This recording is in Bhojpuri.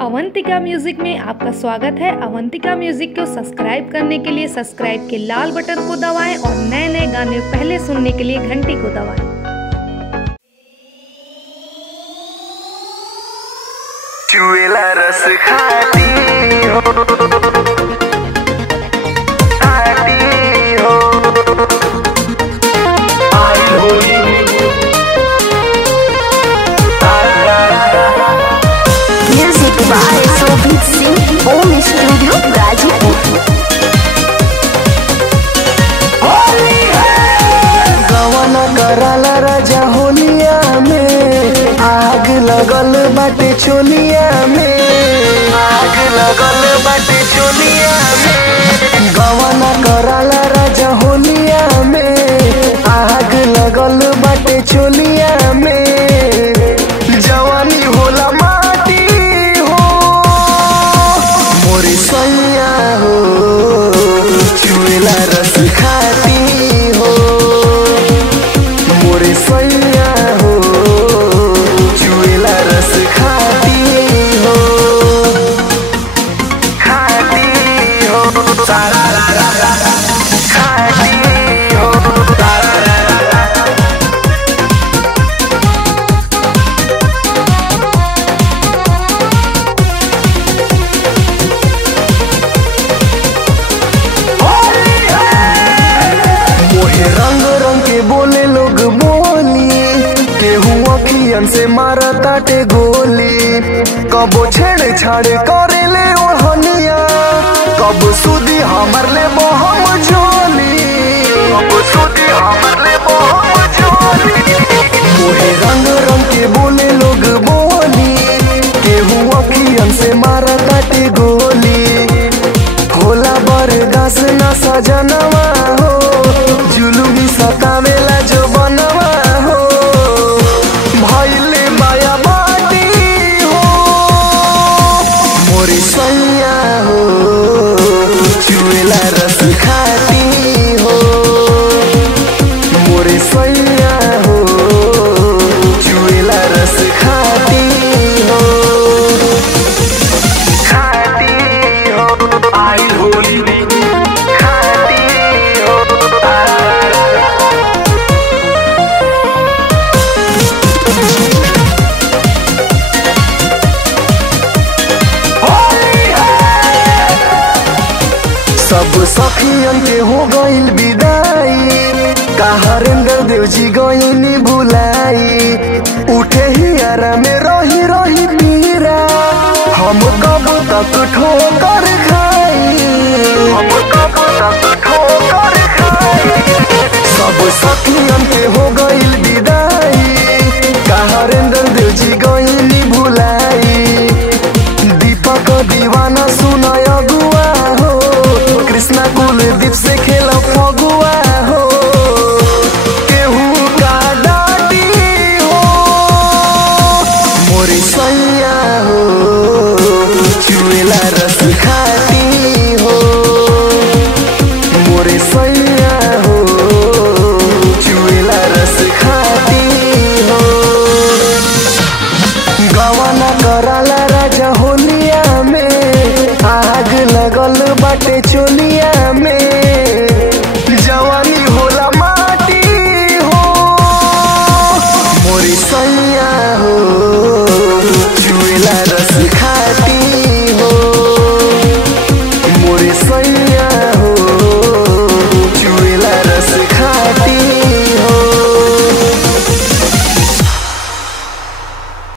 अवंतिका म्यूजिक में आपका स्वागत है। अवंतिका म्यूजिक को सब्सक्राइब करने के लिए सब्सक्राइब के लाल बटन को दबाएं और नए नए गाने पहले सुनने के लिए घंटी को दबाएं। चुएला रस खाती हो, आई Holi music by Shobhit Singh, Om Studio Ghazipur. गवाना कराला राजा होलिया में, आग लगल बाटे चोलिया में, आग लगल बाटे चोलिया में। गवाना कराला राजा होलिया में, आग लगल बाटे चोलिया में। जवानी होला माटी हो मोरी सैया हो, चुएला रस खाती हो मोरी सैया हो, चुएला रस खाती हो, खाती हो सारा रा रा रा, खाती हो सारा रा रा रा। मोहे रंग रंग के बोले लोग बोली, केहू अखियन से मारा ताटे गोली। कबो छेड़ छाड़ करे ले ओढ़निया, कबो सुदी हमर ले बहम जोली, कबो सुदी हमर ले बहम जोली। मोहे रंग रंग के बोले लोग बोली, केहू अखियन से मारा ताटे गोली। होला बरदास ना सजनवा हो, जुलुमी सतावेला जो बनवा हो। भइले माया बाटी हो मोरी सैया हो, चुएला रस खाती हो मोरी सैया हो, चुएला रस खाती हो, खाती हो आई होली खाती हो। सब सखियन के हो गइल विदाई, का हरेंद्र देव जी गइनी भुलाई। उठे ही आरा में रही रही पीरा, हम कब तक ठोकर खाई, हम कब तक ठोकर खाई। सब सखियन के हो गइल विदाई, का हरेंद्र